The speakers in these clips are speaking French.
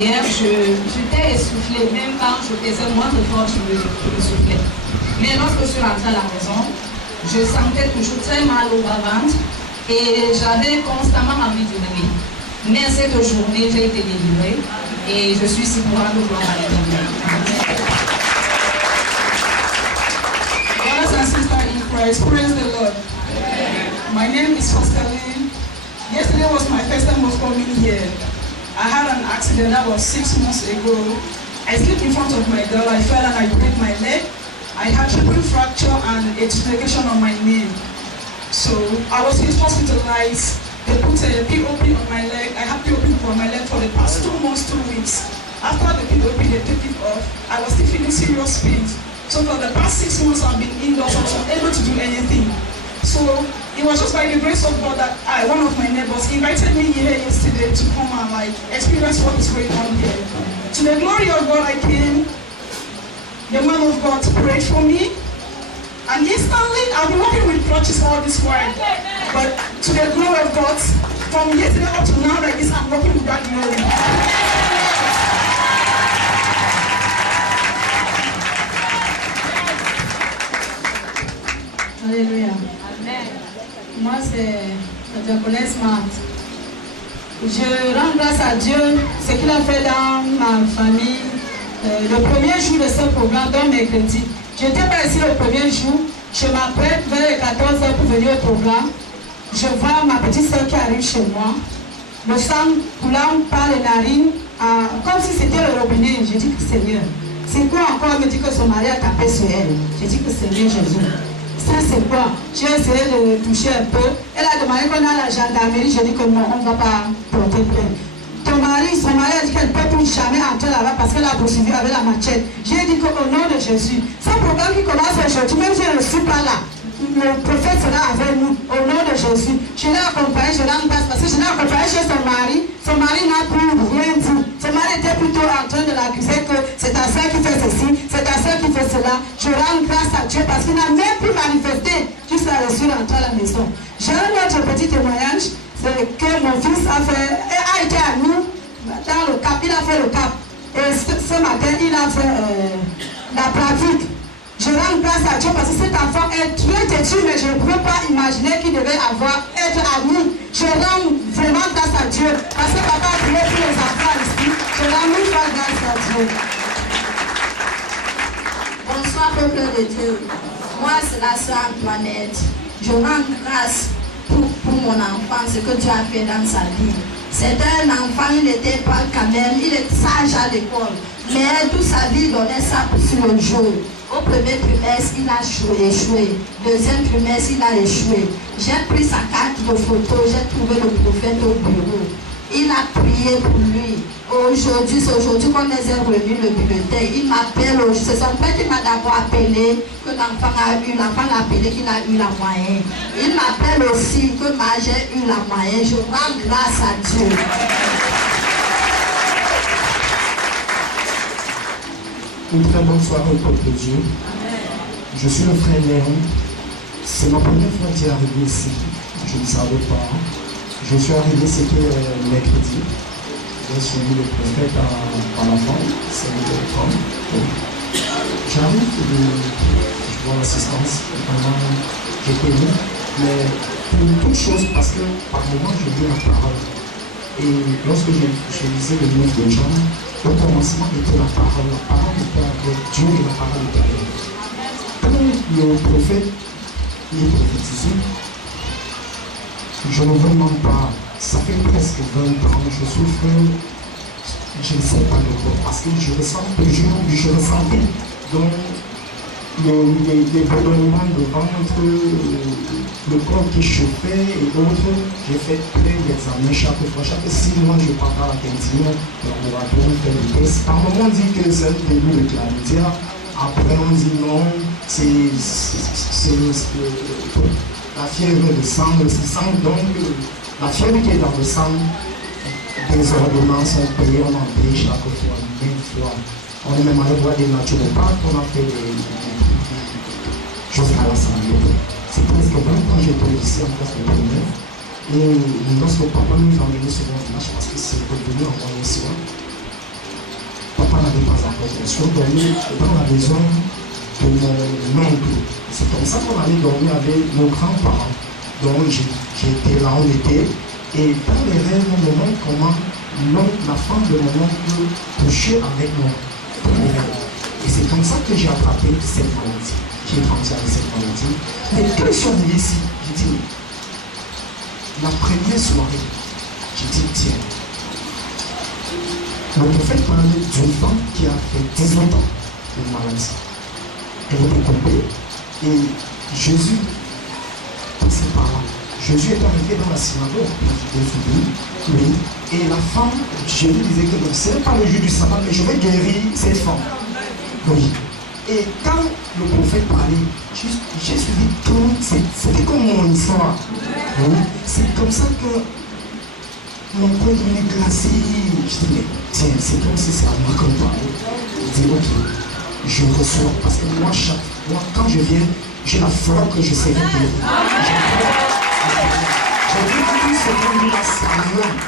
Hier, j'étais essoufflée, même quand je faisais moins de force, je me soufflais. Mais lorsque je suis rentrée à la maison, je sentais toujours très mal au bas-ventre et j'avais constamment envie d'uriner. Mais cette journée, j'ai été délivrée et je suis ici pour rendre gloire à l'Éternel. Brothers and sisters in Christ, praise the Lord. My name is Pastor Lynn. Yesterday was my first time of coming here. I had an accident that was 6 months ago. I slipped in front of my girl, I fell and I broke my leg. I had triple fracture and a dislocation on my knee. So I was hospitalized. They put a POP on my leg. I had POP on my leg for the past 2 months, 2 weeks. After the POP, they took it off. I was still feeling serious pain. So for the past 6 months, I've been indoors. I was unable to do anything. So it was just by the grace of God that one of my neighbors invited me here yesterday to come and experience what is going on here. To the glory of God, I came. The man of God prayed for me. And instantly, I've been working with crutches all this while. But to the glory of God, from yesterday up to now like this, I'm working with that glory. Alléluia. Moi, c'est la diaconesse Marthe. Je rends grâce à Dieu, ce qu'il a fait dans ma famille. Le premier jour de ce programme, donc mercredi, je n'étais pas ici le premier jour. Je m'apprête vers les 14h pour venir au programme. Je vois ma petite soeur qui arrive chez moi. Le sang coulant par les narines, comme si c'était le robinet. Je dis que Seigneur, c'est quoi encore? Elle me dit que son mari a tapé sur elle. Je dis que Seigneur Jésus. Ça c'est quoi? J'ai essayé de toucher un peu. Elle a demandé qu'on a la gendarmerie. Je dis que non, on ne va pas porter plainte. Son mari a dit qu'elle ne peut plus jamais entrer là-bas parce qu'elle a poursuivi avec la machette. J'ai dit qu'au nom de Jésus, ce programme qui commence aujourd'hui, même si je ne suis pas là, le prophète sera avec nous, au nom de Jésus. Je l'ai accompagné, je l'ai embrassé parce que je l'ai accompagné chez son mari. Son mari n'a plus rien dit. Son mari était plutôt en train de l'accuser que c'est ta soeur qui fait ceci, c'est ta soeur qui fait cela. Je rends grâce à Dieu parce qu'il n'a même plus manifesté jusqu'à je suis rentré à la maison. J'ai un autre petit témoignage, c'est que mon fils a été à nous dans le cap, il a fait le cap. Et ce matin, il a fait la pratique. Je rends grâce à Dieu parce que cet enfant est très têtu, mais je ne pouvais pas imaginer qu'il devait être ami. Je rends vraiment grâce à Dieu parce que papa a prié pour les enfants ici. Je rends mille fois grâce à Dieu. Bonsoir, peuple de Dieu. Moi, c'est la sœur Antoinette. Je rends grâce pour mon enfant, ce que Dieu a fait dans sa vie. C'est un enfant, il n'était pas quand même, il est sage à l'école. Mais toute sa vie, il donnait ça sur le jeu. Au premier trimestre, il a échoué. Deuxième trimestre, il a échoué. J'ai pris sa carte de photo, j'ai trouvé le prophète au bureau. Il a prié pour lui. Aujourd'hui, c'est aujourd'hui qu'on les a remis le bulletin. Il m'appelle aujourd'hui. C'est son père qui m'a d'abord appelé que l'enfant l'a appelé qu'il a eu la moyenne. Il m'appelle aussi que j'ai eu la moyenne. Je rends grâce à Dieu. Une très bonne soirée au peuple de Dieu. Je suis le frère Léon. C'est ma première fois d'y arriver ici. Je ne savais pas. Je suis arrivé, c'était mercredi. J'ai suivi le prophète à la vente. C'est le temps. J'arrive, je vois l'assistance. Vraiment, j'ai connu. Mais pour toute chose, parce que par moment, je dis la parole. Et lorsque je lisais le livre de Jean, au commencement était la parole était avec Dieu et la parole était avec Dieu. Quand le prophète est prophétisé, je ne veux même pas, ça fait presque 20 ans, je souffre, je ne sais pas de quoi, parce que je ressens toujours, je ressentais donc les bourdonnements de ventre, le corps qui chauffait et autres. J'ai fait plein d'examens chaque fois. Chaque 6 mois, je pars à la cantine, laboratoire, faire des tests. Par moment, on dit que c'est le début de chlamydia. Après, on dit non, c'est la fièvre de sang, le sang. Donc, la fièvre qui est dans le sang, des ordonnances sont payées, on en paye chaque fois, 20 fois. On est même allé voir des naturopathes, on a fait des choses à l'assemblée. C'est presque 20 ans que j'étais ici en classe de première. Et lorsque papa nous a emmené sur mon village, parce que c'est revenu en moyen soir, je suis dormi dans la maison de mon oncle. C'est comme ça qu'on allait dormir avec nos grands-parents. Donc j'étais là, on était. Et dans les rêves, on me montre comment la femme de mon oncle couchait avec mon frère. Et c'est comme ça que j'ai attrapé cette maladie. J'ai grandi avec cette maladie. Mais quand je suis arrivé ici, j'ai dit, la première soirée, j'ai dit, tiens, le prophète parlait d'une femme qui a fait 18 ans de maladie. Elle était coupée et Jésus passait par là. Jésus est arrivé dans la synagogue, oui, et la femme, Jésus disait que ce n'est pas le jour du sabbat, mais je vais guérir cette femme. Oui. Et quand le prophète parlait, j'ai suivi tout, c'était comme mon histoire. Oui. C'est comme ça que mon corps est devenu glacé. Je dis, mais tiens, c'est comme si c'est à moi qu'on parlait. Je dis, ok, je reçois, parce que moi, quand je viens, j'ai la foi que je sais guérir.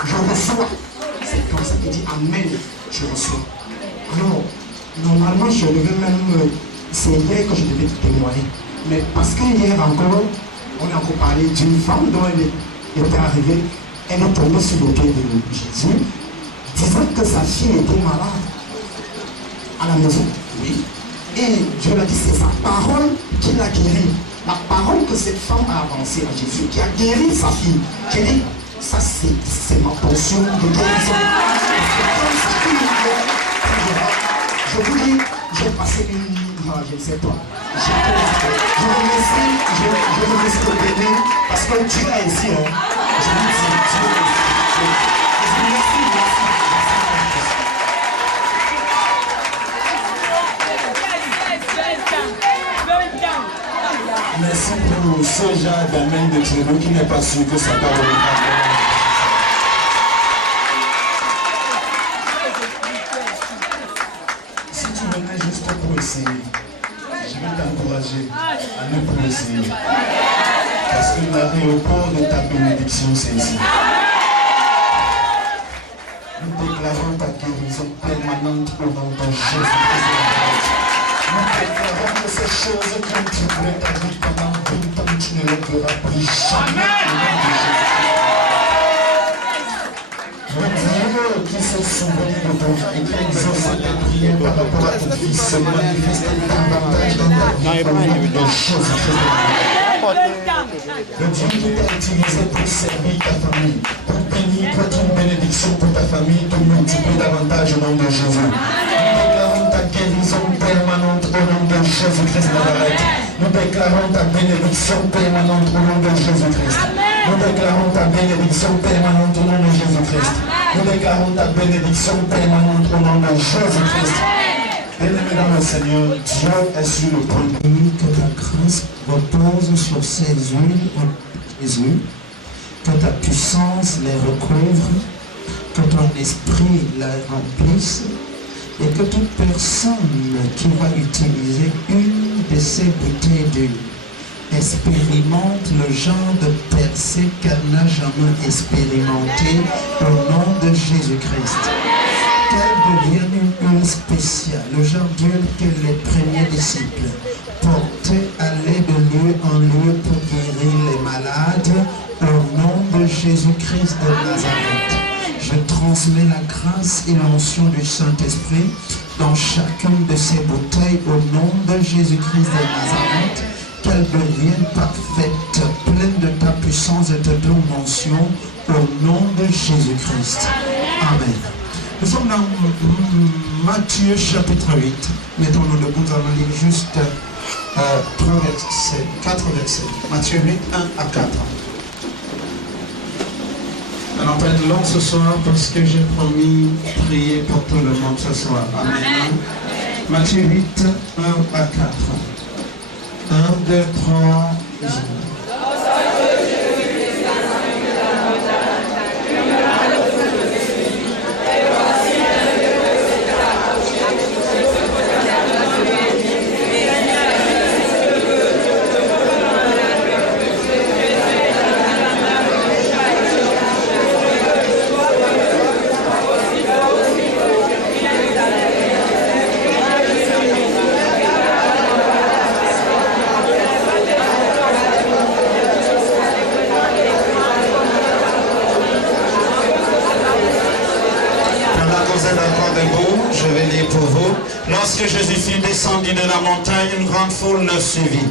Je reçois. C'est comme ça qu'il dit Amen, je reçois. Alors, normalement, je devais même. C'est hier que je devais témoigner. Mais parce qu'hier encore, on a encore parlé d'une femme dont elle était arrivée, elle est tombée sur le pied de Jésus, disant que sa fille était malade à la maison. Oui. Et Dieu l'a dit, c'est sa parole qui l'a guérie. La parole que cette femme a avancée à Jésus, qui a guéri sa fille. J'ai dit, ça c'est ma portion de guérison. Je vous dis, j'ai passé une nuit, je ne sais pas. Je remercie le Bénin parce que Dieu est ici. Je vous dis, Dieu est ici. Merci. Merci pour ce genre d'amen de Trélo qui n'est pas sûr que ça parle de Si tu venais juste pour essayer, je vais t'encourager à ne plus essayer. Parce que l'aéroport de ta bénédiction, c'est ici. Nous déclarons ta guérison permanente au nom de Jésus-Christ. Nous déclarons que ces choses qui ont troublé ta vie pendant 20 ans, tu ne les feras plus jamais au nom de Jésus. Le Dieu qui s'est souvenu de ton vie et qui a exaucé tes prières par rapport à ton fils se manifeste davantage dans ta vie au nom de Jésus-Christ. Le Dieu qui t'a utilisé pour servir ta famille, pour bénir, pour être une bénédiction pour ta famille, te multiplie davantage au nom de Jésus. Nous déclarons ta guérison permanente au nom de Jésus-Christ de Nazareth. Nous déclarons ta bénédiction permanente au nom de Jésus-Christ. Nous déclarons ta bénédiction permanente au nom de Jésus-Christ. Nous déclarons ta bénédiction permanente au nom de Jésus-Christ. Bien-aimés dans le Seigneur, Dieu est sur le point de que ta grâce repose sur ces huiles, Jésus, que ta puissance les recouvre, que ton esprit les remplisse, et que toute personne qui va utiliser une de ces bouteilles d'huile expérimente le genre de percée qu'elle n'a jamais expérimenté au nom de Jésus-Christ. Qu'elle devienne une huile spéciale, le genre d'huile que les premiers disciples portaient aller de lieu en lieu pour guérir les malades au nom de Jésus-Christ de Nazareth. Je transmets la grâce et l'onction du Saint-Esprit dans chacune de ces bouteilles au nom de Jésus-Christ de Nazareth, qu'elles deviennent parfaites, pleines de ta puissance et de ton onction au nom de Jésus-Christ. Amen. Nous sommes dans Matthieu chapitre 8. Mettons-nous debout, nous allons lire juste 4 versets. Matthieu 8, 1 à 4. On en parle long ce soir parce que j'ai promis de prier pour tout le monde ce soir. Amen. Matthieu 8, 1 à 4. 1, 2, 3, êtes encore debout, je vais lire pour vous. Lorsque Jésus fut descendu de la montagne, une grande foule le suivit.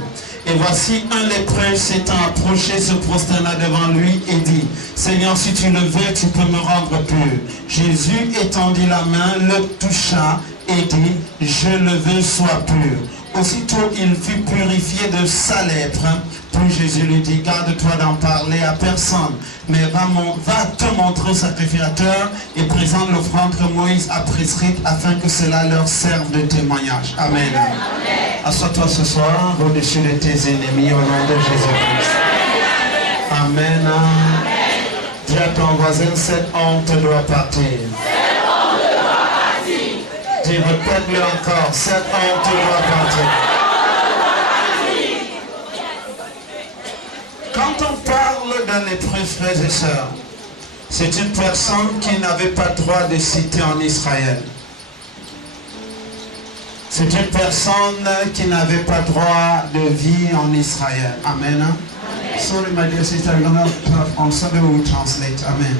Et voici un lépreux s'étant approché, se prosterna devant lui et dit, Seigneur, si tu le veux, tu peux me rendre pur. Jésus étendit la main, le toucha et dit, je le veux, sois pur. Aussitôt il fut purifié de sa lèpre. Puis Jésus lui dit, garde-toi d'en parler à personne, mais va te montrer au sacrificateur et présente l'offrande que Moïse a prescrite afin que cela leur serve de témoignage. Amen. Assois-toi ce soir au-dessus de tes ennemis au nom de Jésus-Christ. Amen. Dis à ton voisin, cette honte doit partir. Dis, répète-le encore, cette honte doit partir. Quand on parle d'un lépreux, frères et sœurs, c'est une personne qui n'avait pas le droit de citer en Israël. C'est une personne qui n'avait pas droit de vie en Israël. Amen. Sorry, my dear sister, we're going to on Sunday we will translate. Amen.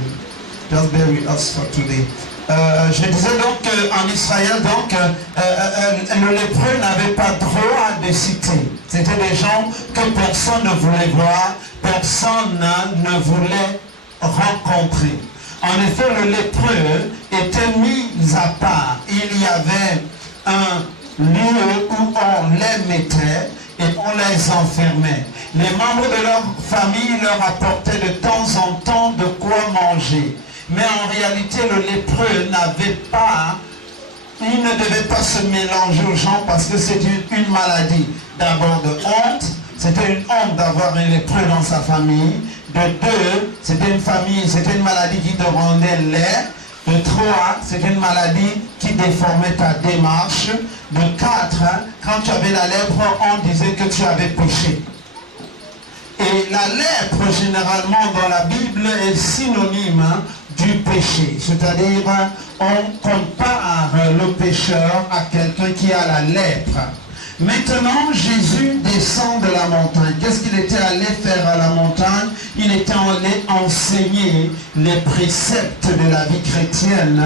Just bear with us for today. Je disais donc qu'en Israël, donc, le lépreux n'avait pas droit de citer. C'était des gens que personne ne voulait voir, personne ne voulait rencontrer. En effet, le lépreux était mis à part. Il y avait un lieu où on les mettait et on les enfermait. Les membres de leur famille leur apportaient de temps en temps de quoi manger. Mais en réalité, le lépreux n'avait pas, il ne devait pas se mélanger aux gens parce que c'est une maladie. D'abord de honte, c'était une honte d'avoir un lépreux dans sa famille. De deux, c'était une maladie qui te rendait laid. De trois, c'était une maladie qui déformait ta démarche. De quatre, quand tu avais la lèpre, on disait que tu avais péché. Et la lèpre, généralement, dans la Bible, est synonyme du péché. C'est-à-dire, on compare le pécheur à quelqu'un qui a la lèpre. Maintenant, Jésus descend de la montagne. Qu'est-ce qu'il était allé faire à la montagne? Il était allé enseigner les préceptes de la vie chrétienne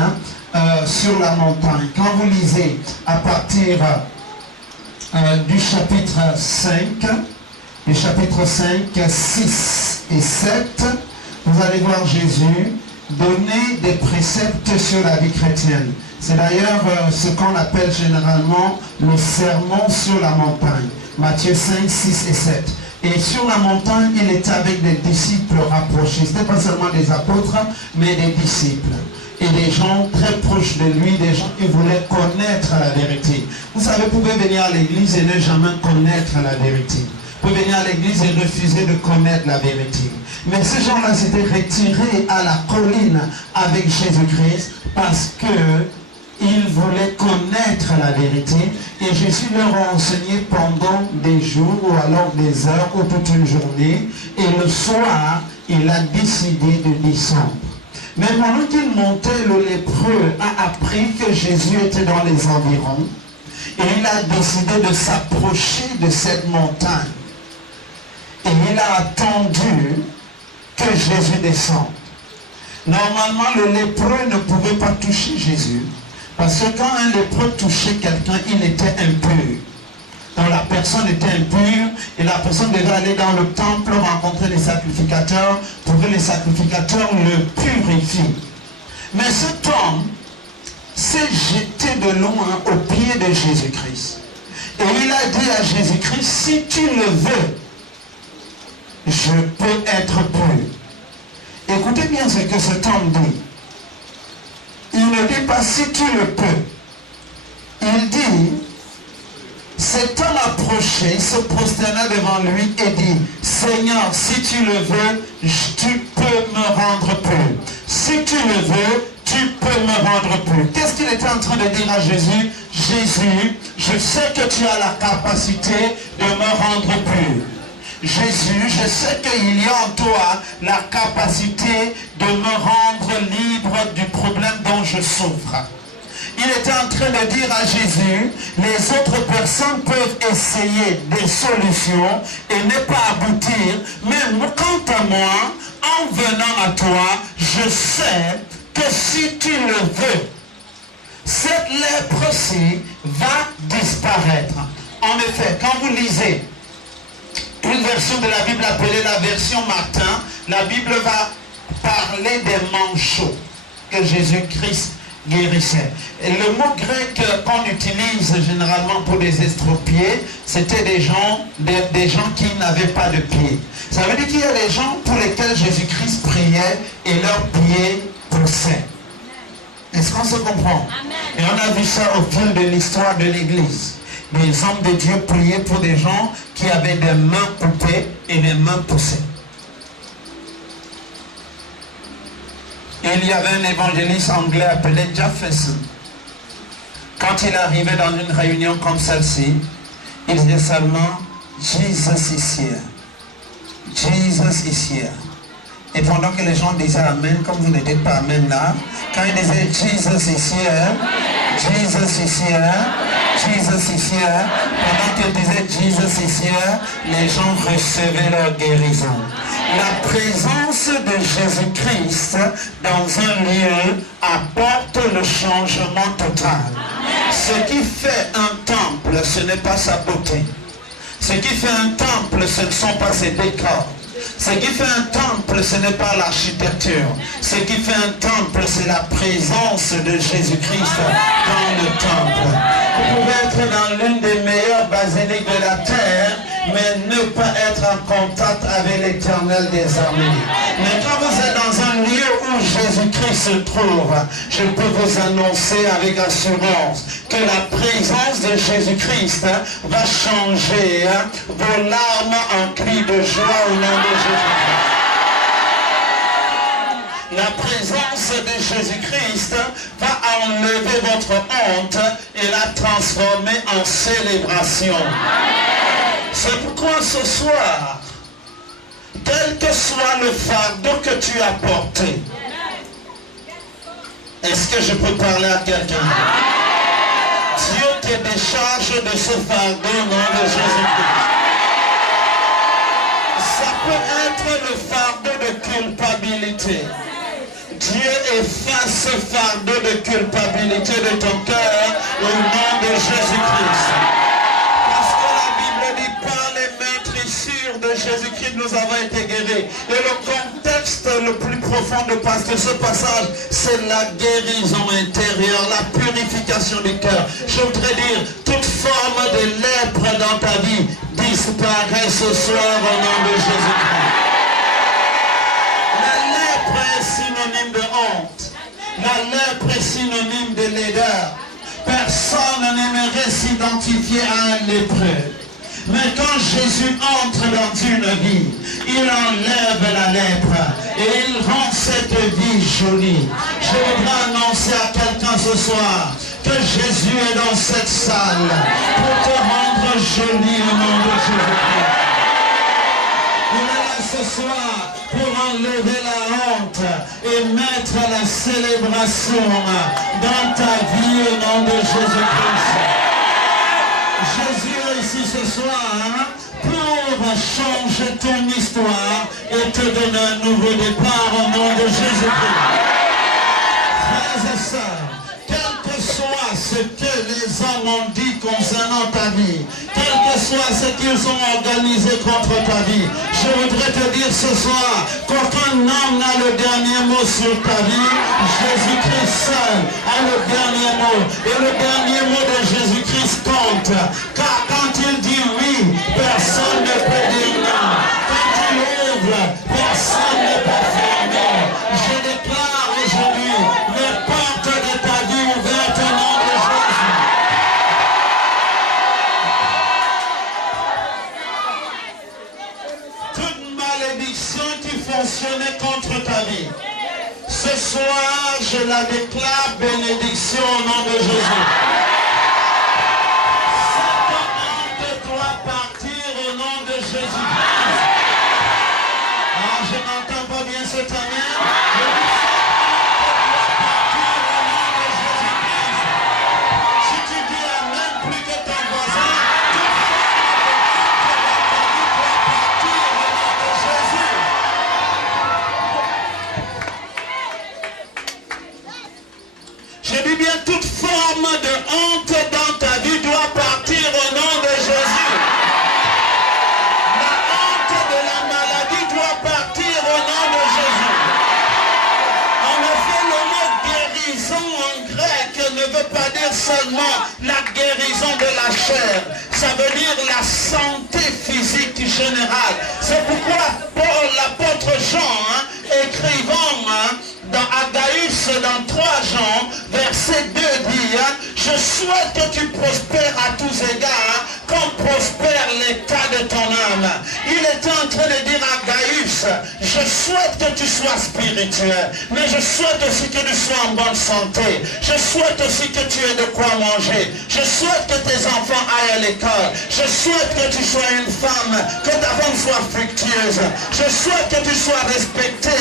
sur la montagne. Quand vous lisez à partir du chapitre 5, les chapitres 5, 6 et 7, vous allez voir Jésus donner des préceptes sur la vie chrétienne. C'est d'ailleurs ce qu'on appelle généralement le sermon sur la montagne. Matthieu 5, 6 et 7. Et sur la montagne, il était avec des disciples rapprochés. Ce n'était pas seulement des apôtres, mais des disciples. Et des gens très proches de lui, des gens qui voulaient connaître la vérité. Vous savez, vous pouvez venir à l'église et ne jamais connaître la vérité. Vous pouvez venir à l'église et refuser de connaître la vérité. Mais ces gens-là s'étaient retirés à la colline avec Jésus-Christ parce qu'ils voulaient connaître la vérité. Et Jésus leur a enseigné pendant des jours ou alors des heures ou toute une journée. Et le soir, il a décidé de descendre. Mais pendant qu'il montait, le lépreux a appris que Jésus était dans les environs. Et il a décidé de s'approcher de cette montagne. Et il a attendu que Jésus descende. Normalement, le lépreux ne pouvait pas toucher Jésus. Parce que quand un lépreux touchait quelqu'un, il était impur. Donc la personne était impure et la personne devait aller dans le temple rencontrer les sacrificateurs pour que les sacrificateurs le purifient. Mais cet homme s'est jeté de loin aux pieds de Jésus-Christ. Et il a dit à Jésus-Christ, si tu le veux, je peux être pur. Écoutez bien ce que cet homme dit. Il ne dit pas si tu le peux. Il dit, cet homme approché se prosterna devant lui et dit, Seigneur, si tu le veux, tu peux me rendre pur. Si tu le veux, tu peux me rendre pur. Qu'est-ce qu'il était en train de dire à Jésus? Jésus, je sais que tu as la capacité de me rendre pur. Jésus, je sais qu'il y a en toi la capacité de me rendre libre du problème dont je souffre. Il était en train de dire à Jésus, les autres personnes peuvent essayer des solutions et ne pas aboutir, mais quant à moi, en venant à toi, je sais que si tu le veux, léprosy va disparaître. En effet, quand vous lisez une version de la Bible appelée la version Martin, la Bible va parler des manchots que Jésus-Christ guérissait. Et le mot grec qu'on utilise généralement pour des estropiés, c'était des gens qui n'avaient pas de pieds. Ça veut dire qu'il y a des gens pour lesquels Jésus-Christ priait et leurs pieds poussaient. Est-ce qu'on se comprend? Et on a vu ça au fil de l'histoire de l'Église. Les hommes de Dieu priaient pour des gens qui avaient des mains coupées et des mains poussées. Il y avait un évangéliste anglais appelé Jefferson. Quand il arrivait dans une réunion comme celle-ci, il disait seulement Jesus is here. Jesus is here. Et pendant que les gens disaient Amen, comme vous ne dites pas Amen là, quand ils disaient Jesus is here, Jesus is here, Jesus is here, pendant qu'ils disaient Jesus is here, les gens recevaient leur guérison. La présence de Jésus-Christ dans un lieu apporte le changement total. Ce qui fait un temple, ce n'est pas sa beauté. Ce qui fait un temple, ce ne sont pas ses décors. Ce qui fait un temple, ce n'est pas l'architecture. Ce qui fait un temple, c'est la présence de Jésus-Christ dans le temple. Vous pouvez être dans l'une des meilleures basiliques de la terre, mais ne pas être en contact avec l'Éternel des armées. Mais quand vous êtes dans un lieu où Jésus-Christ se trouve, je peux vous annoncer avec assurance que la présence de Jésus-Christ va changer vos larmes en cris de joie au nom de Jésus-Christ. La présence de Jésus-Christ va enlever votre honte et la transformer en célébration. C'est pourquoi ce soir, quel que soit le fardeau que tu as porté, est-ce que je peux parler à quelqu'un? Dieu te décharge de ce fardeau au nom de Jésus-Christ. Ça peut être le fardeau de culpabilité. Dieu efface ce fardeau de culpabilité de ton cœur au nom de Jésus-Christ. Parce que la Bible dit par les meurtrissures de Jésus-Christ nous avons été guéris. Et le contexte le plus profond de ce passage, c'est la guérison intérieure, la purification du cœur. Je voudrais dire, toute forme de lèpre dans ta vie disparaît ce soir au nom de Jésus-Christ. Synonyme de honte. La lèpre est synonyme de laideur. Personne n'aimerait s'identifier à un lépreux. Mais quand Jésus entre dans une vie, il enlève la lèpre et il rend cette vie jolie. Je voudrais annoncer à quelqu'un ce soir que Jésus est dans cette salle pour te rendre jolie au nom de Jésus-Christ. Il est là ce soir pour enlever la honte et mettre la célébration dans ta vie au nom de Jésus-Christ. Jésus est ici ce soir pour changer ton histoire et te donner un nouveau départ au nom de Jésus-Christ. Frères et sœurs, quel que soit ce que les hommes ont dit concernant ta vie, quel que soit ce qu'ils ont organisé contre ta vie, je voudrais te dire ce soir qu'aucun homme n'a le dernier mot sur ta vie. Jésus-Christ seul a le dernier mot. Et le dernier mot de Jésus-Christ compte. Car quand il dit oui, personne ne peut dire non. Quand il ouvre, personne ne peut fermer. Je déclare aujourd'hui les portes de ta vie ouvertes au nom de Jésus. Toute malédiction qui fonctionnait contre ta vie, ce soir je la déclare bénédiction au nom de Jésus. Cette honte doit partir au nom de Jésus-Christ. Ah, je n'entends pas bien cette année. Si tu dis Amen plus que ton voisin, je dis bien toute forme de honte dans ta vie doit partir au nom de Jésus. La honte de la maladie doit partir au nom de Jésus. En effet, le mot guérison en grec ne veut pas dire seulement la guérison de la chair. Ça veut dire la santé physique générale. C'est pourquoi Paul, l'apôtre Jean, écrivant à Gaius dans 3 Jean, verset 2 dit, je souhaite que tu prospères à tous égards, comme prospère l'état de ton âme. Il était en train de dire à Gaius, je souhaite que tu sois spirituel, mais je souhaite aussi que tu sois en bonne santé. Je souhaite aussi que tu aies de quoi manger. Je souhaite que tes enfants aillent à l'école. Je souhaite que tu sois une femme, que ta femme soit fructueuse. Je souhaite que tu sois respectée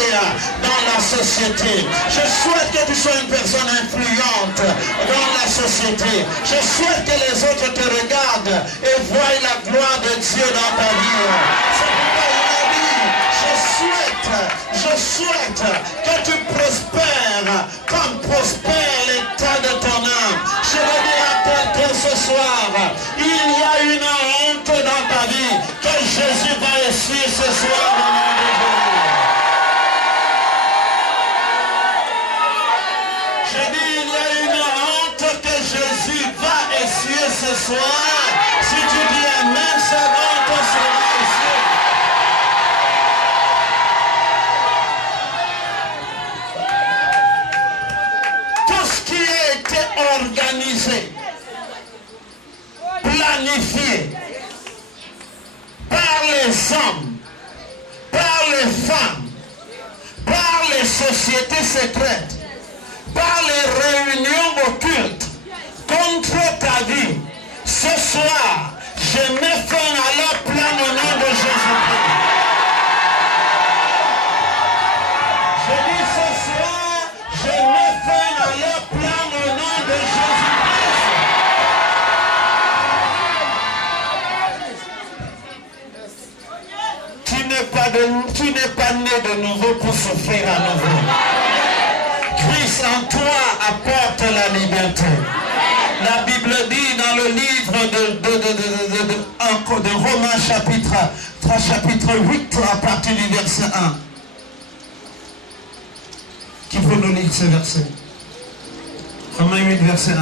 dans la société. Je souhaite que tu sois une personne influente dans la société. Je souhaite que les autres te regardent et voient la gloire de Dieu dans ta vie. C'est pourquoi il a dit, je souhaite que tu prospères comme prospère l'état de ton âme. Je veux dire à quelqu'un ce soir, il y a une honte dans ta vie que Jésus va essuyer ce soir au nom de Jésus. Je dis, il y a une honte que Jésus va essuyer ce soir. Si tu dis Amen, cette honte sera essuée. Tout ce qui a été organisé, planifié par les hommes, par les femmes, par les sociétés secrètes, par les réunions occultes contre ta vie, ce soir, je mets fin à leur plan au nom de Jésus-Christ. Je dis ce soir, je mets fin à leur plan au nom de Jésus-Christ. Tu n'es pas né de nouveau pour souffrir à nouveau. Christ en toi apporte la liberté. La Bible dit dans le livre de Romains chapitre 8 à partir du verset 1. Qui peut nous lire ce verset? Romains 8 verset 1.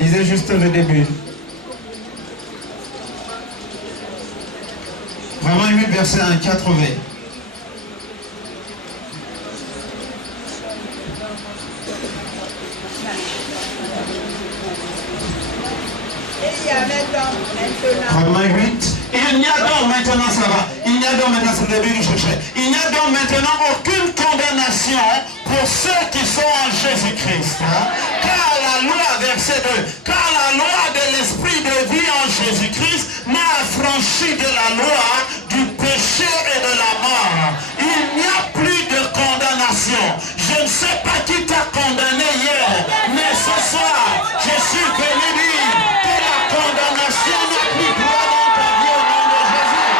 Lisez juste le début. Romains 8 verset 1, 4v. Romains 8. Il n'y a donc maintenant, ça va. Il n'y a donc maintenant, c'est le début que je cherchais. Il n'y a donc maintenant aucune condamnation pour ceux qui sont en Jésus-Christ. Car la loi, verset 2, car la loi de l'esprit de vie en Jésus-Christ m'a affranchi de la loi du péché et de la mort. Il n'y a plus de condamnation. Je ne sais pas qui t'a condamné hier, mais ce soir, je suis venu dire que la condamnation n'a plus droit dans ta vie au nom de Jésus.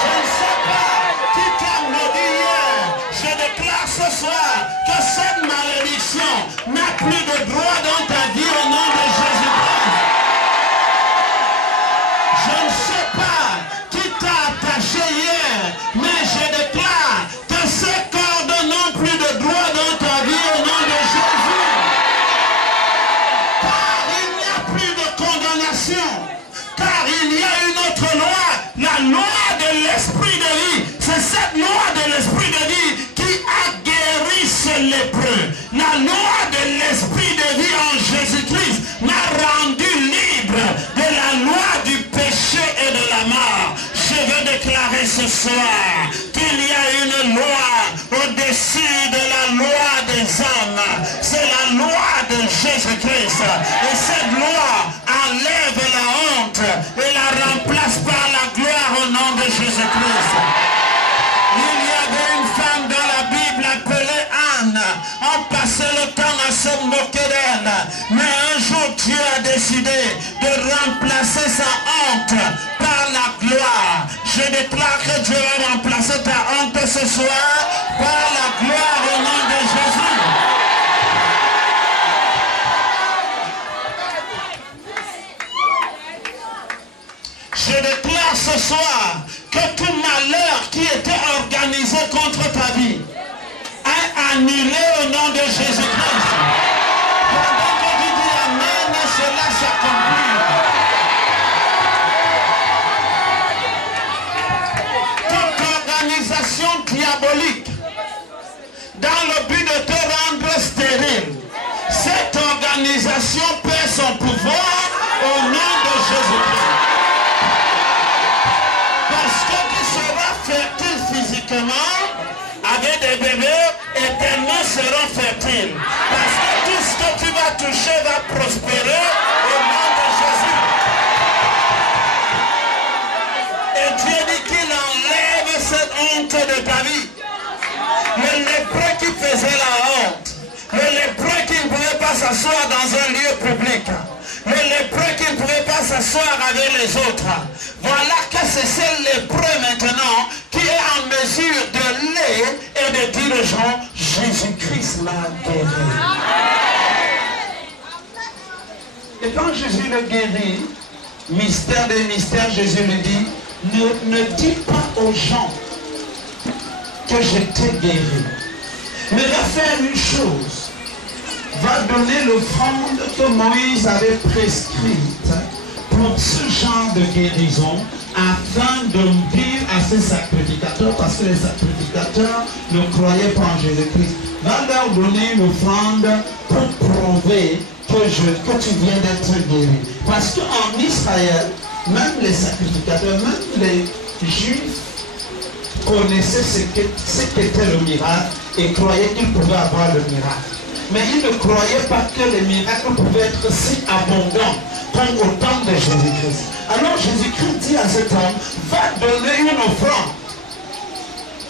Je ne sais pas qui t'a maudit hier. Je déclare ce soir que cette malédiction n'a plus de droit dans ta vie au nom de Jésus-Christ. Je ne sais pas qui t'a attaché hier, mais je déclare que ces cordes n'ont plus de droit dans ta vie au nom de Jésus. Car il n'y a plus de condamnation. Car il y a une autre loi, la loi de l'esprit de vie. C'est cette loi de l'esprit de vie qui a guéri ce lépreux. La loi de l'esprit de vie en Jésus-Christ m'a rendu libre de la loi du péché et de la mort. Je veux déclarer ce soir qu'il y a une loi au-dessus de la loi des hommes. C'est la loi de Jésus-Christ. Et cette loi enlève la honte et la remplace par la gloire au nom de Jésus-Christ. Il y avait une femme dans la Bible appelée Anne. On passait le temps à se moquer d'elle. Mais un jour Dieu a décidé de remplacer sa honte par la gloire. Je déclare que Dieu va remplacer ta honte ce soir par la gloire au nom de Jésus. guérison perd son pouvoir au nom de Jésus-Christ. Parce que tu seras fertile physiquement, avec des bébés, éternellement seront fertiles. Parce que tout ce que tu vas toucher va prospérer au nom de Jésus. Et Dieu dit qu'il enlève cette honte de ta vie. Le lépreux qui faisait la honte, le lépreux qui ne pouvait pas s'asseoir dans un lieu public, le lépreux qui ne pouvait pas s'asseoir avec les autres. Voilà que c'est ce lépreux maintenant qui est en mesure de lire et de dire aux gens, Jésus-Christ m'a guéri. Et quand Jésus le guérit, mystère des mystères, Jésus lui dit, ne dis pas aux gens que je t'ai guéri, mais va faire une chose. Va donner l'offrande que Moïse avait prescrite pour ce genre de guérison afin de dire à ces sacrificateurs, parce que les sacrificateurs ne croyaient pas en Jésus-Christ, va leur donner une offrande pour prouver que tu viens d'être guéri. Parce qu'en Israël, même les sacrificateurs, même les Juifs connaissaient ce qu'était le miracle et croyaient qu'ils pouvaient avoir le miracle. Mais ils ne croyaient pas que les miracles pouvaient être si abondants comme au temps de Jésus-Christ. Alors Jésus-Christ dit à cet homme, va donner une offrande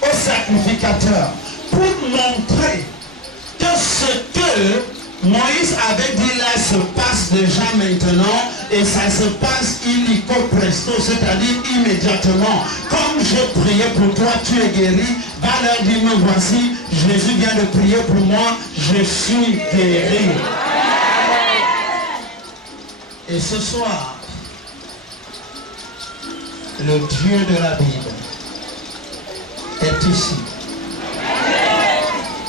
au sacrificateur pour montrer que ce que Moïse avait dit là se passe déjà maintenant et ça se passe illico presto, c'est-à-dire immédiatement. Comme j'ai prié pour toi, tu es guéri. Va leur dire, me voici, Jésus vient de prier pour moi, je suis guéri. Et ce soir, le Dieu de la Bible est ici.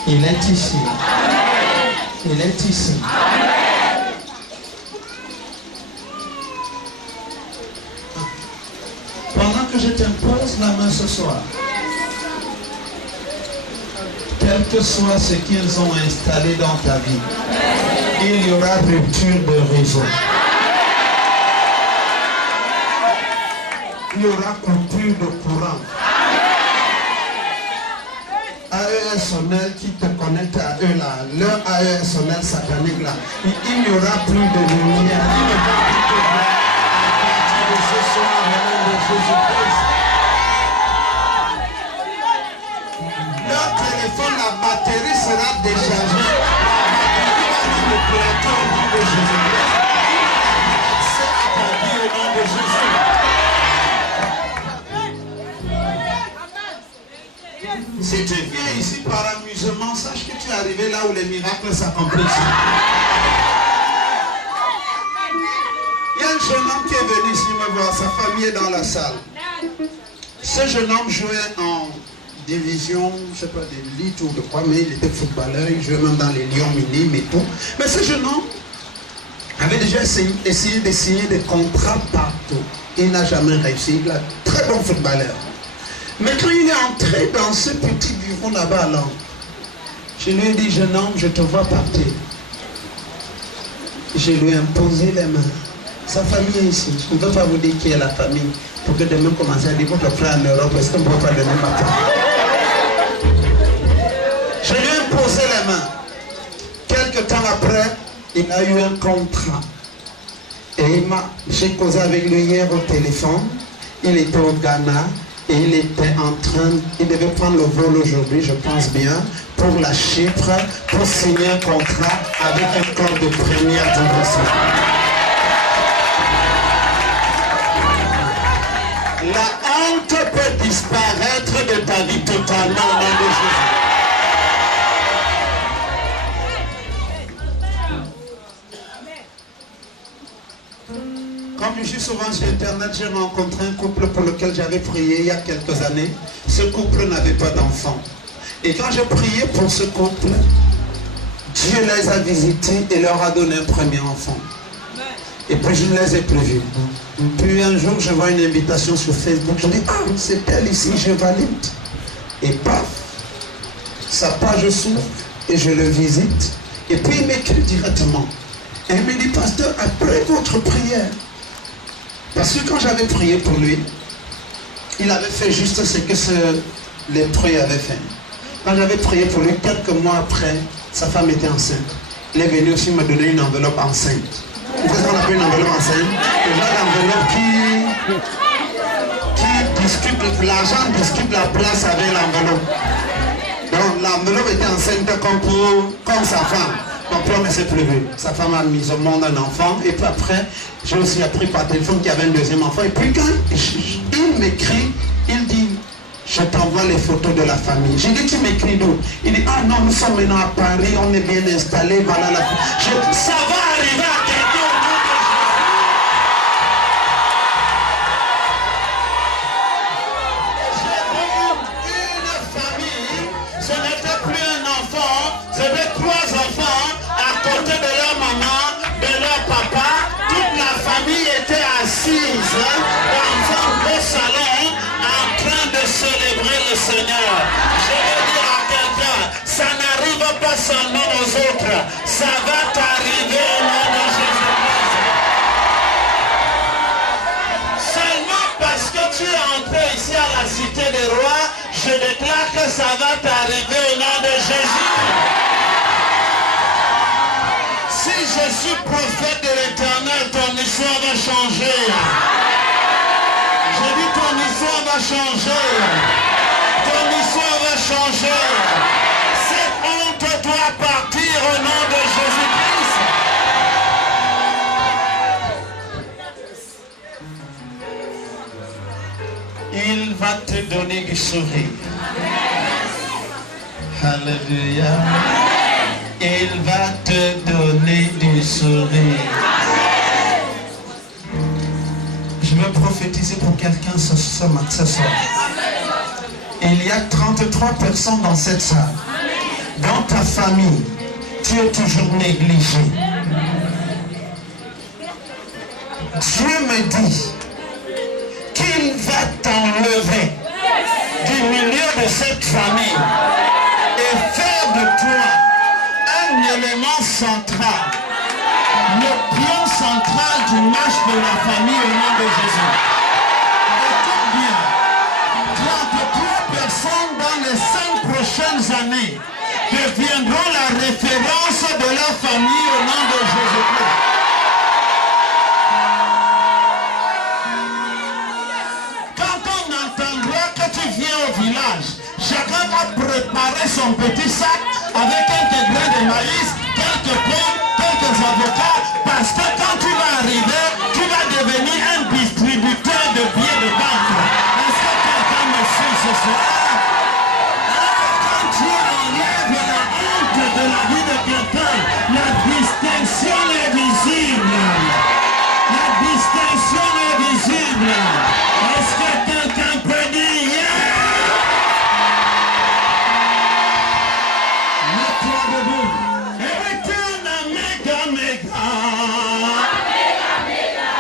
Il est ici. Il est ici. Pendant que je t'impose la main ce soir, quel que soit ce qu'ils ont installé dans ta vie, il y aura rupture de réseau. Il y aura coupure de courant. AESonnel qui te connecte à eux là, leur AESonnel satanique là, il n'y aura plus de lumière, il n'y aura plus de gloire à partir de ce soir au nom de Jésus-Christ. Leur téléphone, la batterie sera déchargée, la batterie va dans le plateau au nom de Jésus-Christ. C'est accompli au nom de Jésus. Si tu viens ici par amusement, sache que tu es arrivé là où les miracles s'accomplissent. Il y a un jeune homme qui est venu ici me voir, sa famille est dans la salle. Ce jeune homme jouait en division, je ne sais pas, d'élite ou de quoi, mais il était footballeur, il jouait même dans les Lions minimes et tout. Mais ce jeune homme avait déjà essayé de signer des contrats partout. Il n'a jamais réussi, il est un très bon footballeur. Mais quand il est entré dans ce petit bureau là-bas, alors, je lui ai dit, jeune homme, je te vois partir. Je lui ai imposé les mains. Sa famille est ici. Je ne veux pas vous dire qui est la famille. Pour que demain commencer à dire, votre frère en Europe, est-ce qu'on ne peut pas donner ma part? Je lui ai imposé les mains. Quelques temps après, il a eu un contrat. Et j'ai causé avec lui hier au téléphone. Il était au Ghana. Et il devait prendre le vol aujourd'hui, je pense bien, pour la Chypre, pour signer un contrat avec un corps de première division. La honte peut disparaître de ta vie totalement au nom de Jésus. Comme je suis souvent sur Internet, j'ai rencontré un couple pour lequel j'avais prié il y a quelques années. Ce couple n'avait pas d'enfant. Et quand j'ai prié pour ce couple, Dieu les a visités et leur a donné un premier enfant. Et puis je ne les ai plus vus. Puis un jour, je vois une invitation sur Facebook. Je dis, ah, c'est elle ici, je valide. Et paf, sa page s'ouvre et je le visite. Et puis il m'écrit directement. Et il me dit, pasteur, après votre prière, parce que quand j'avais prié pour lui, il avait fait juste ce que les lépreux avaient fait. Quand j'avais prié pour lui, quelques mois après, sa femme était enceinte. Il est venu aussi me donner une enveloppe enceinte. Vous savez ce qu'on appelle une enveloppe enceinte? C'est l'enveloppe qui discute, l'argent discute la place avec l'enveloppe. Donc l'enveloppe était enceinte comme sa femme. Mon plan s'est prévu. Sa femme a mis au monde un enfant. Et puis après, j'ai aussi appris par téléphone qu'il y avait un deuxième enfant. Et puis quand il m'écrit, il dit, je t'envoie les photos de la famille. J'ai dit, tu m'écris d'où? Il dit, ah non, nous sommes maintenant à Paris, on est bien installés, voilà la famille. Ça va arriver à quelqu'un. Ce n'était plus un enfant, c'était 3 enfants à côté de leur maman, de leur papa. Toute la famille était assise dans un beau salon en train de célébrer le Seigneur. Je veux dire à quelqu'un, ça n'arrive pas seulement aux autres, ça va t'arriver au nom de Jésus-Christ. Seulement parce que tu es entré ici à la cité des rois, je déclare que ça va t'arriver au nom de Jésus. Si je suis prophète de l'Éternel, ton histoire va changer. Je dis ton histoire va changer. Ton histoire va changer. Cette honte doit partir au nom de Jésus-Christ. Il va te donner du sourire. Alléluia. Il va te donner du sourire. Je veux prophétiser pour quelqu'un ce soir. Il y a 33 personnes dans cette salle. Dans ta famille, tu es toujours négligé. Dieu me dit qu'il va t'enlever du milieu de cette famille et faire de toi un élément central, le pion central du marche de la famille au nom de Jésus. Écoute bien, 33 personnes dans les 5 prochaines années deviendront la référence de la famille au nom de Jésus-Christ. Au village, chacun va préparer son petit sac avec quelques grains de maïs, quelques pommes, quelques avocats, parce que quand tu vas arriver, tu vas devenir un distributeur de billets de banque. Est-ce que quelqu'un me suit ce soir? Quand tu enlèves la honte de la vie de quelqu'un, la distinction est visible. La distinction est visible. Est-ce que quelqu'un peut dire yeah?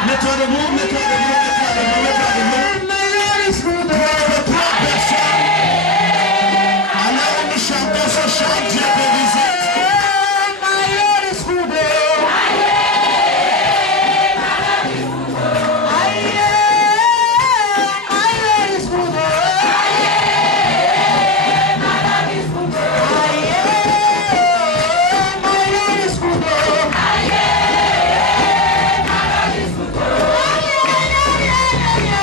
Mets-toi debout, mets-toi debout, mets-toi debout, mets-toi debout. 3 personnes. Alors nous chantons ce chant, Dieu te visite. Yeah.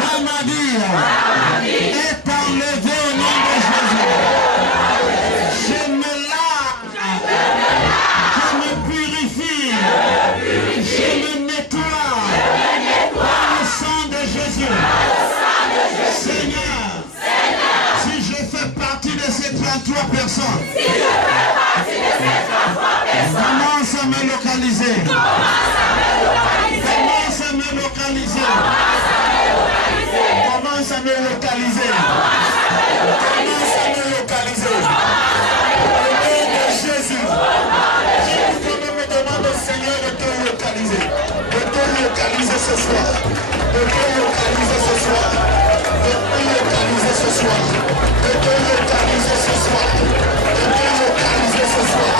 dans ma vie est enlevé au nom de Jésus. Je me lave, je me purifie, je me nettoie par le sang de Jésus. Seigneur, si je fais partie de ces 33 personnes, commence à me localiser. Commence à me localiser. Commence à me localiser. Commence à me localiser. Au nom de Jésus. Je me demande au Seigneur de te localiser. De te localiser ce soir. De te localiser ce soir. De te localiser ce soir. De te localiser ce soir. De te localiser ce soir.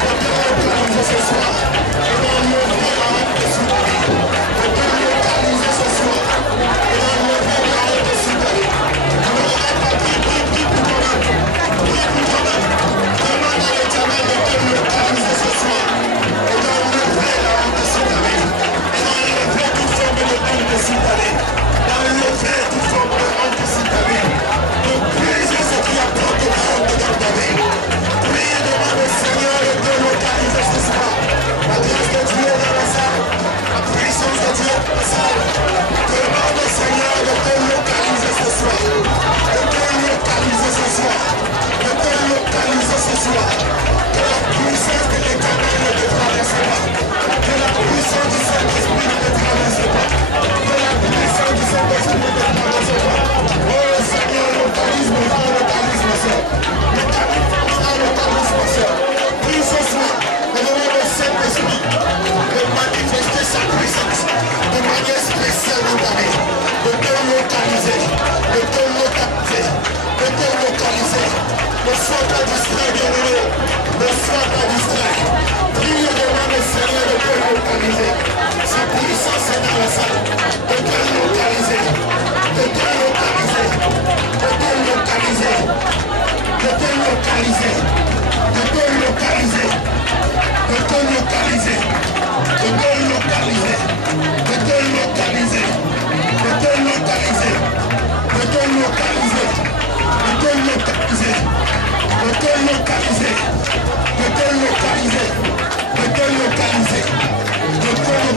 De te localiser ce soir. Et dans le nom de Jésus. De te localiser ce soir. Et dans le nom de Jésus. Prie pour toi-même. Prie pour toi-même. Demande à l'Éternel de te localiser ce soir. Et d'enlever la honte de Sitané. Et d'enlever toute forme de honte de Sitané. D'enlever toute forme de honte de Sitané. De briser ce qui apporte la honte dans ta vie. Prie et demande au Seigneur de te localiser ce soir. La grâce de Dieu est dans la salle. La puissance de Dieu est dans la salle. Demande au Seigneur de te localiser ce soir. De te localiser ce soir. De te localiser ce soir. Que la puissance de l'Éternel ne te traverse pas. Que la puissance du Saint-Esprit ne te traverse pas. Que la puissance du Saint-Esprit ne te traverse pas. Oh Seigneur, localise-moi, localise-moi. Localise-moi, Seigneur. Prie ce soir. Demande au Saint-Esprit de manifester sa puissance de manière spéciale dans ta vie. De te localiser. De te localiser. De te localiser. Ne sois pas distrait, bien-aimé. Ne sois pas distrait. Prie et demande au Seigneur de te localiser. Sa puissance est dans la salle. De te localiser. De te localiser. De te localiser. De te localiser. De te localiser. De te localiser. De te localiser. De te localiser. De te localiser. De te localiser. De te localiser. De te localiser. De te localiser. De te localiser. De te localiser.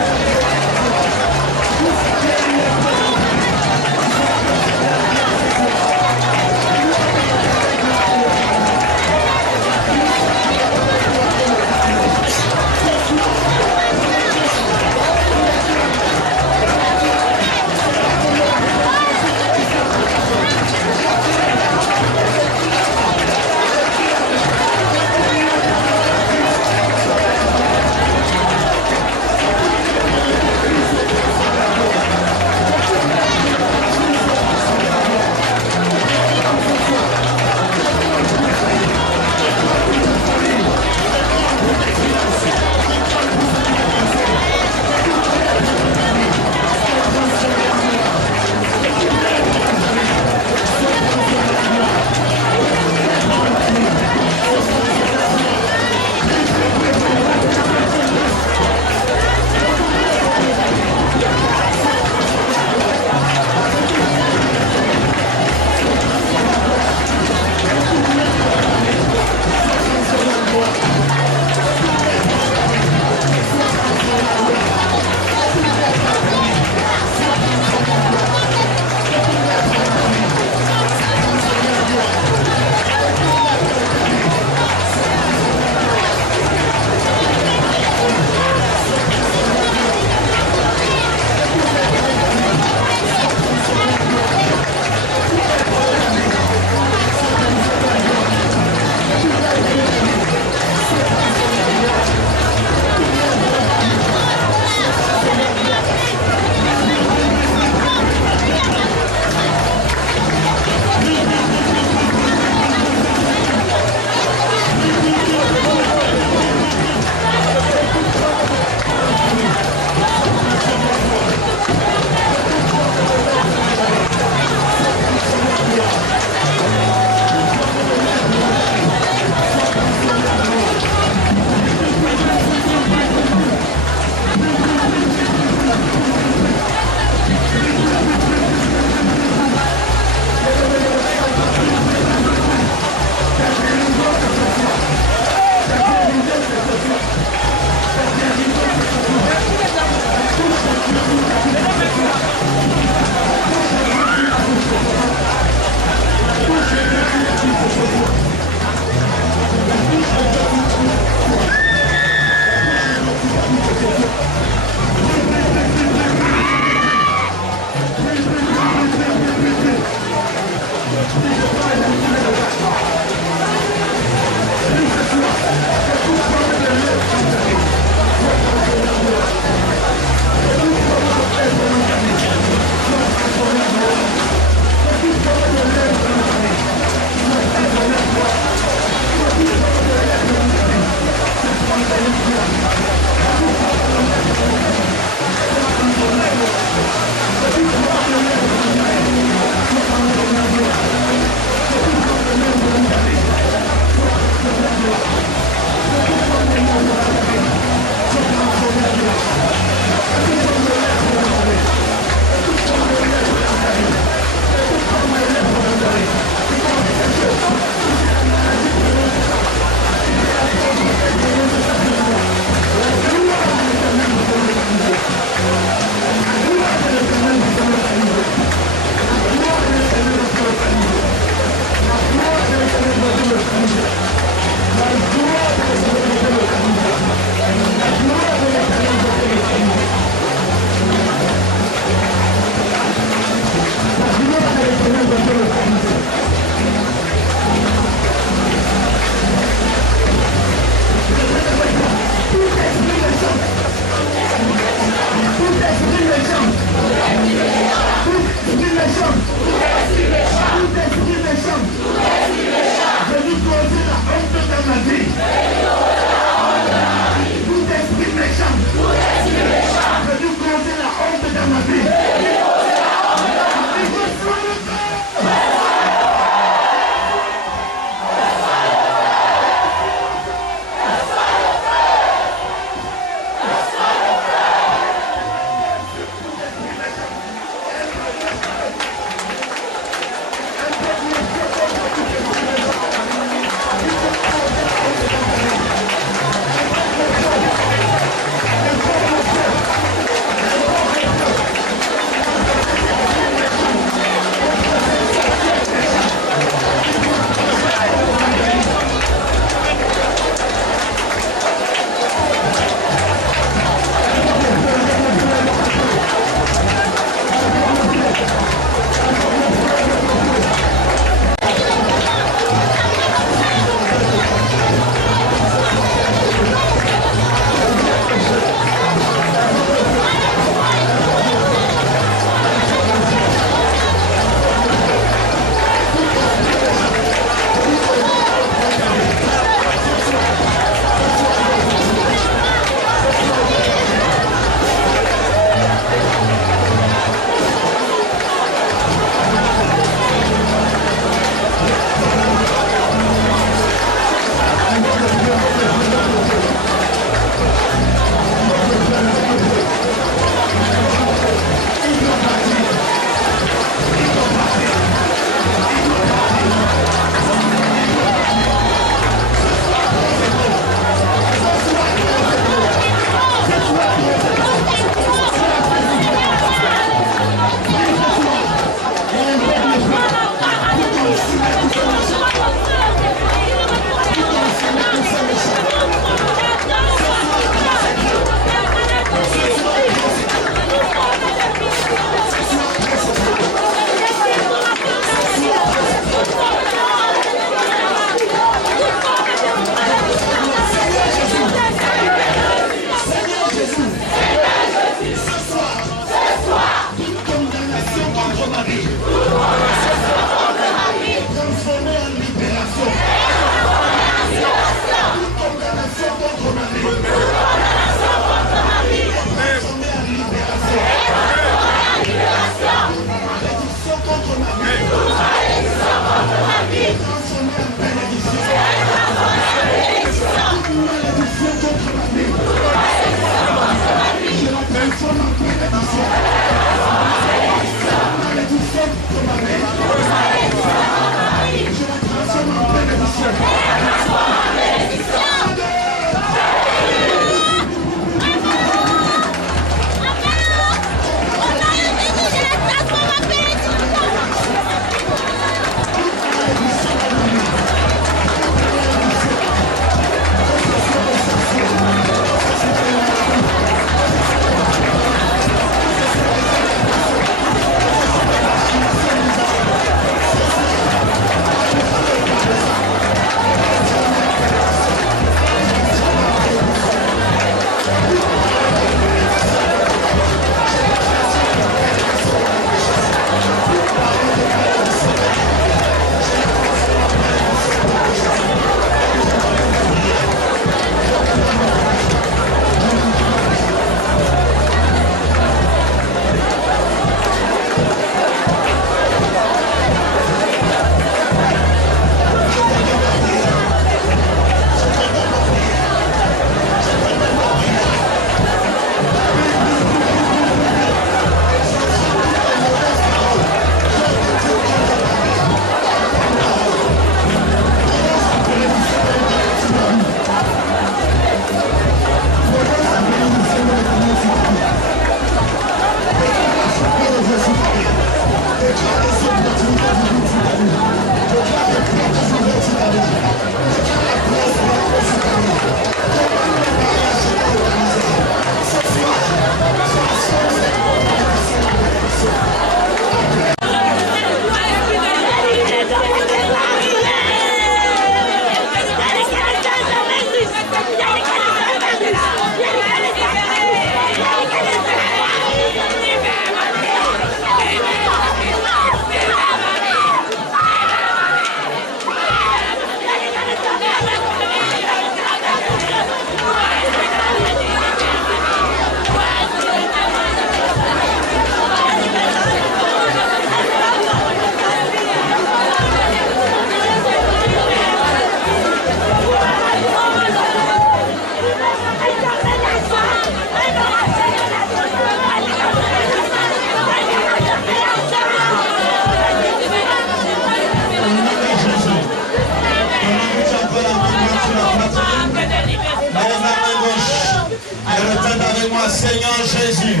répète avec moi, Seigneur Jésus.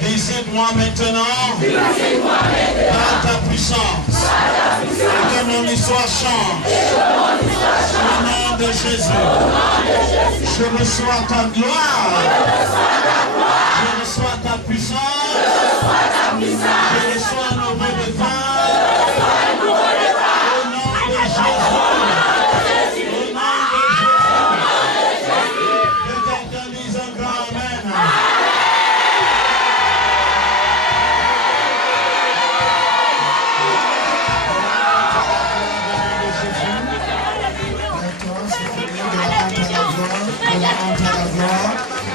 Visite-moi maintenant par ta puissance. Que mon histoire change. Au nom de Jésus. Je reçois ta gloire. Je reçois ta puissance. Je reçois un nouveau départ. Au nom de Jésus. Au nom de Jésus. Que quelqu'un dise un grand amen.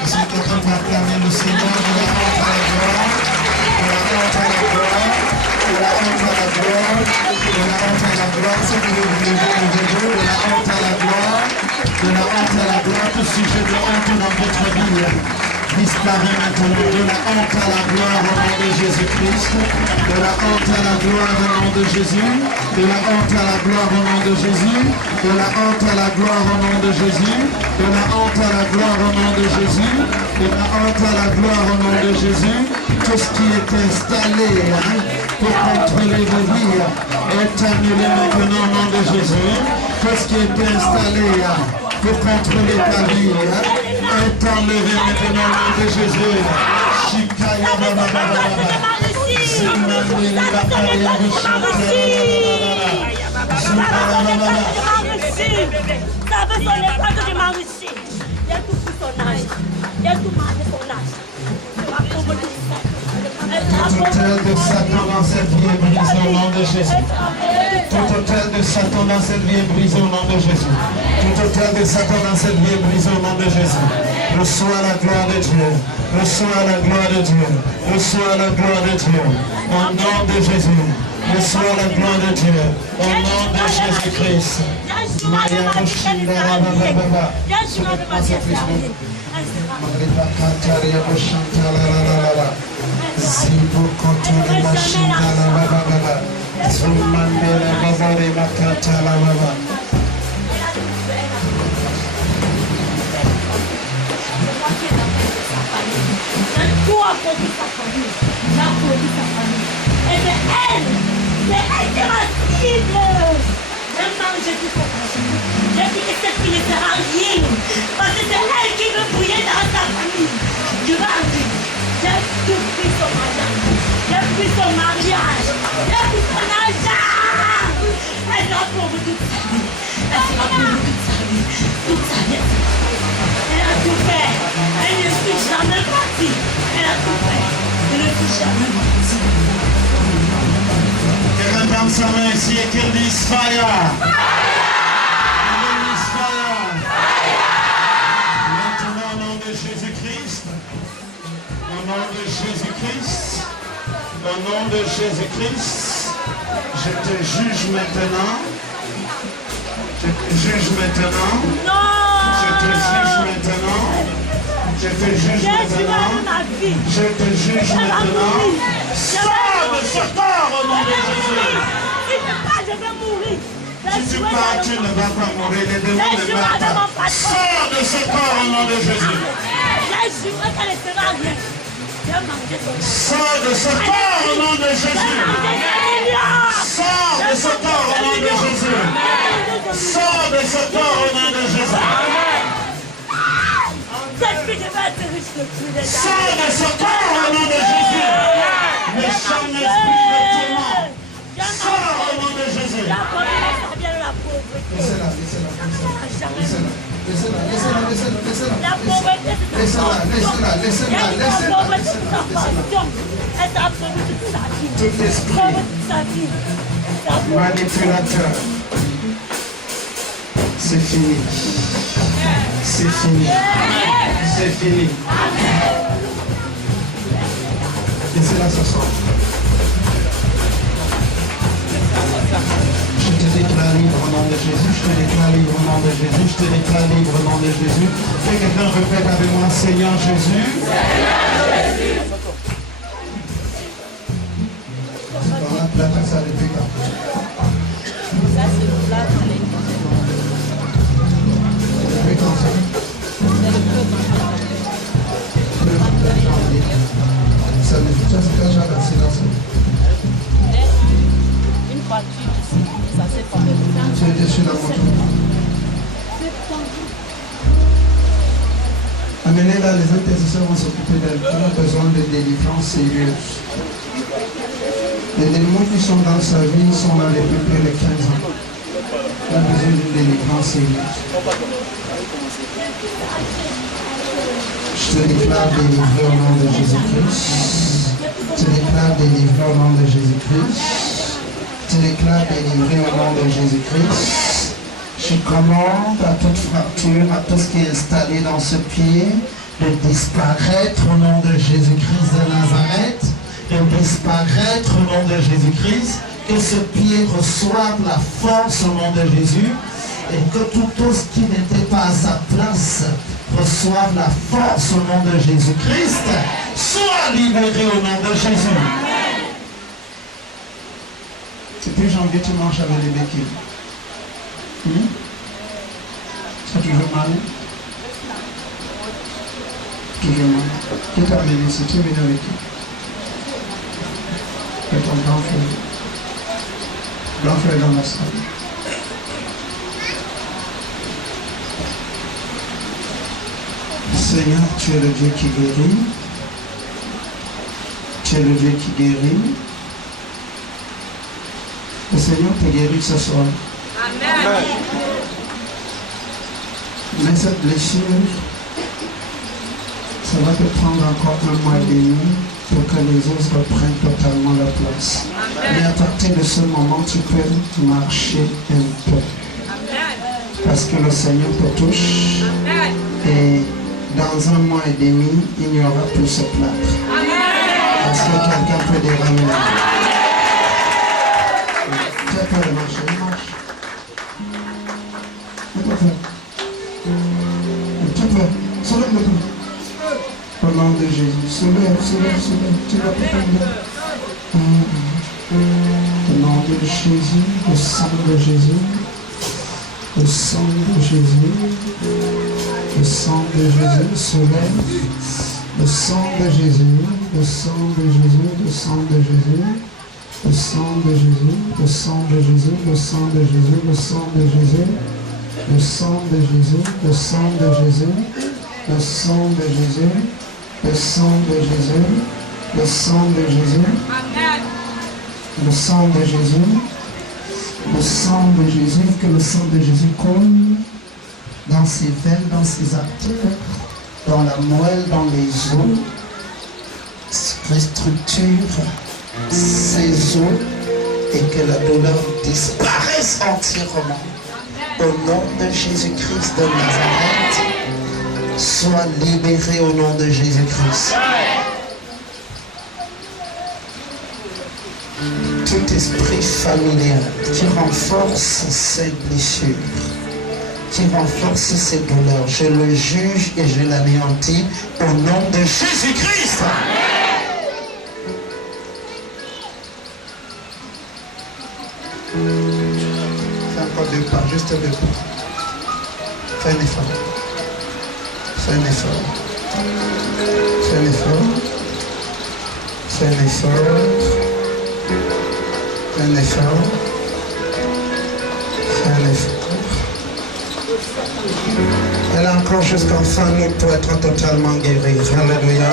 Si quelqu'un va acclamer le Seigneur, de la honte à la gloire, de la honte à la gloire, de la honte à la gloire, de la honte à la gloire, ce que vous voulez, de la honte à la gloire, de la honte à la gloire, tout sujet de honte dans votre vie disparaît maintenant, de la honte à la gloire au nom de Jésus-Christ, de la honte à la gloire au nom de Jésus, de la honte à la gloire au nom de Jésus, de la honte à la gloire au nom de Jésus, de la honte à la gloire au nom de Jésus, de la honte à la gloire au nom de Jésus. Tout ce qui est installé pour contrôler vos vies est annulé maintenant au nom de Jésus. Tout ce qui est installé pour contrôler ta vie est enlevé maintenant au nom de Jésus. Shikaya baba baba baba. Zimandeli bakaya Ça veut sonner pas que je m'en réussis. Il y a tout pour son âge. Il y a tout mal de son âge. Tout hôtel de Satan dans cette vie est brisé au nom de Jésus. Tout hôtel de Satan dans cette vie est brisé au nom de Jésus. Tout hôtel de Satan dans cette vie est brisé au nom de Jésus. Reçois la gloire de Dieu. Reçois la gloire de Dieu. Reçois la gloire de Dieu. Au nom de Jésus. Reçois la gloire de Dieu. Au nom de Jésus-Christ. Maria Moshinda Baba. Zibu konturi Moshinda Baba. Zumandere Babare Makata Baba. Tout a produit sa famille. Il a produit sa famille. Et c'est elle qui m'a cible. J'ai mangé tout son argent. J'ai dit que cette fille ne sera rien. Parce que c'est elle qui veut briller dans sa famille. Je vais arriver. J'ai tout pris son argent. J'ai pris son mariage. J'ai pris son argent. Elle sera pauvre toute sa vie. Elle sera pauvre toute sa vie. Toute sa vie. Elle a tout fait. Elle ne suis jamais partie. Elle a tout fait. Elle ne suis jamais partie. Quelqu'un ferme sa main ici et qu'il dise fire. Maintenant au nom de Jésus-Christ. Au nom de Jésus-Christ. Au nom de Jésus-Christ. Je te juge maintenant. Je te juge maintenant. Je te juge maintenant. Je te juge maintenant. Je te juge maintenant. Sors de ce corps au nom de Jésus. Si je pars, je vais mourir. Si tu pars, tu ne vas pas mourir. Les démons ne battent pas. Sors de ce corps au nom de Jésus. Je jure qu'elle ne sera rien. Sors de ce corps au nom de Jésus. Sors de ce corps au nom de Jésus. Sors de ce corps au nom de Jésus. Cette fille devait être riche de tous les Sors de ce corps au nom de Jésus. Méchant esprit de tourment. Sors au nom de Jésus. La pauvreté, ça vient de la pauvreté. Laissez-la. La pauvreté, c'est sa passion. Elle t'a absorbé toute sa vie. Tout esprit Toute sa vie. manipulateur, c'est fini. C'est fini. C'est fini. Laissez-la s'asseoir. Je te déclare libre au nom de Jésus. Je te déclare libre au nom de Jésus. Je te déclare libre au nom de Jésus. Et quelqu'un répète avec moi, Seigneur Jésus. Voilà, la place à l'épée. Ça, c'est le plat. C'est le peuple. Amenez-la, les intercesseurs vont s'occuper d'elle. Elle a besoin de délivrance sérieuse. Les démons qui sont dans sa vie sont là depuis près de 15 ans. Elle a besoin d'une délivrance sérieuse. Je te déclare délivré au nom de Jésus-Christ. Je te déclare délivré au nom de Jésus-Christ. Je te déclare délivré au nom de Jésus-Christ. Je commande à toute fracture, à tout ce qui est installé dans ce pied, de disparaître au nom de Jésus-Christ de Nazareth, de disparaître au nom de Jésus-Christ, que ce pied reçoive la force au nom de Jésus, et que tout ce qui n'était pas à sa place reçoive la force au nom de Jésus-Christ, soit libéré au nom de Jésus. Depuis janvier, tu marches avec les béquilles. Ça a toujours mal? Toujours mal. Qui t'a amené ici? Tu es venu avec qui? Avec ton grand frère. Grand frère dans la salle. Seigneur, tu es le Dieu qui guérit. Tu es le Dieu qui guérit. Le Seigneur te guérit ce soir. Amen. Mais cette blessure, ça va te prendre encore un mois et demi pour que les os reprennent totalement leur place. Amen. Mais à partir de ce moment, tu peux marcher un peu. Amen. Parce que le Seigneur te touche. Amen. Et dans un mois et demi, il n'y aura plus ce plâtre. Parce que quelqu'un peut dérailler. Tu as peur de marcher, marche. Tu peux. Soulève le dos. Au nom de Jésus. Soulève. Tu vas pas tomber. Au nom de Jésus, le sang de Jésus. Le sang de Jésus. Le sang de Jésus. Soulève. Le sang de Jésus. Le sang de Jésus. Le sang de Jésus. Le sang de Jésus. Le sang de Jésus. Le sang de Jésus. Le sang de Jésus. Le sang de Jésus, le sang de Jésus, le sang de Jésus, le sang de Jésus, le sang de Jésus, le sang de Jésus, le sang de Jésus, que le sang de Jésus coule dans ses veines, dans ses artères, dans la moelle, dans les os, restructure ses os et que la douleur disparaisse entièrement. Au nom de Jésus-Christ de Nazareth, sois libéré au nom de Jésus-Christ. Tout esprit familial qui renforce ces blessures, qui renforce ces douleurs, je le juge et je l'anéantis au nom de Jésus-Christ. Deux pas, juste deux pas. Fais un effort. Fais un effort. Fais un effort. Fais un effort. Fais un effort. Fais un effort. Elle a encore jusqu'en fin août pour être totalement guérie. Alléluia.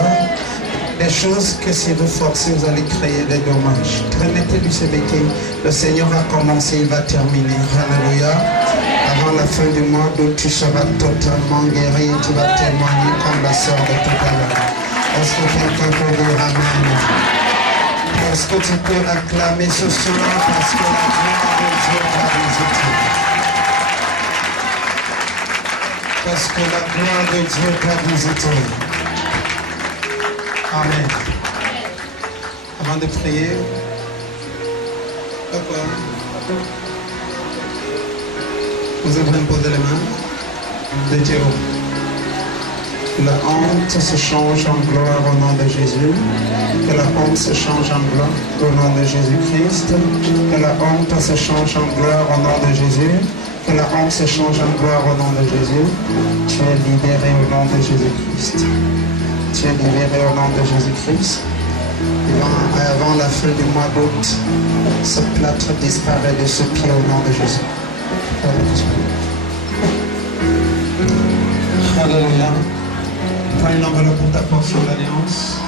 Des choses que si vous forcez, vous allez créer des dommages. Remettez-lui ce béquilles. Le Seigneur va commencer, il va terminer. Alléluia. Avant la fin du mois d'août, tu seras totalement guéri et tu vas témoigner comme la sœur de tout à l'heure. Est-ce que quelqu'un peut dire Amen? Est-ce que tu peux acclamer ce soir parce que la gloire de Dieu t'a visité? Parce que la gloire de Dieu t'a visité. Amen. Avant de prier, vous allez me poser les mains. De Dieu. La honte se change en gloire au nom de Jésus. Que la honte se change en gloire au nom de Jésus-Christ. Que la honte se change en gloire au nom de Jésus. Que la honte se change en gloire au nom de Jésus. Tu es libéré au nom de Jésus-Christ. Tu es libéré au nom de Jésus-Christ. Avant la fin du mois d'août, ce plâtre disparaît de ce pied au nom de Jésus. Alléluia. Prends une enveloppe pour ta portion d'alliance.